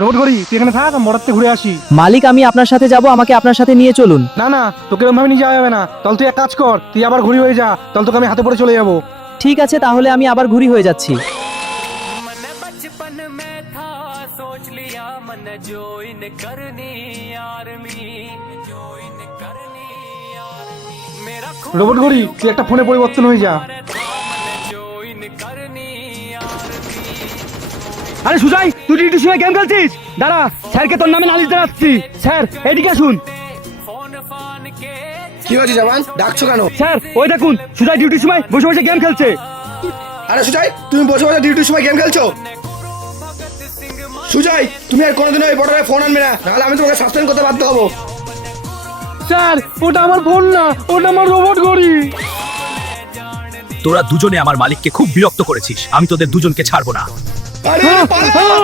Robot ঘড়ি তুই এখানে থাক, আমি বর্ডার থেকে ঘুরে আসি। মালিক, আমি আপনার সাথে যাব, আমাকে আপনার সাথে নিয়ে চলুন। না না, তোকে এরকম ভাবে নিয়ে যাওয়া যাবে না। তাহলে তুই এক কাজ কর, তুই আবার ঘুরি হয়ে যা, তাহলে তোকে আমি হাতে পড়ে চলে যাবো। ঠিক আছে, তাহলে আমি আবার ঘুরি হয়ে যাচ্ছি। बचपन में था सोच लिया मन ज्वाइन करनी आर्मी ज्वाइन करनी आर्मी मेरा রোবট ঘড়ি তুই একটা ফোনে পরিবর্তন হয়ে যা। ज्वाइन करनी आर्मी আরে সুজয়, তুই ডিউটির সময় গেম খেলছিস? দাঁড়া, স্যারকে তোর নামে নালিশ জানাচ্ছি। স্যার, এদিকে আসুন। फोन फान के কি হয়েছে জওয়ান, ডাকছো কেন? স্যার, ওই দেখুন, সুজয় ডিউটির সময় বসে বসে গেম খেলছে। আরে সুজয়, তুমি বসে বসে ডিউটির সময় গেম খেলছো? সুজয়, তুমি আর কোনোদিনও এই বর্ডারে ফোন আনবে না, নাহলে আমি তোমাকে সাসপেন্ড করতে বাধ্য হবো। স্যার, ওটা আমার ফোন না, ওটা আমার রোবট ঘড়ি। তোরা দুজনে আমার মালিককে খুব বিরক্ত করেছিস, আমি তোদের দুজনকে ছাড়বো না। আরে পালাও!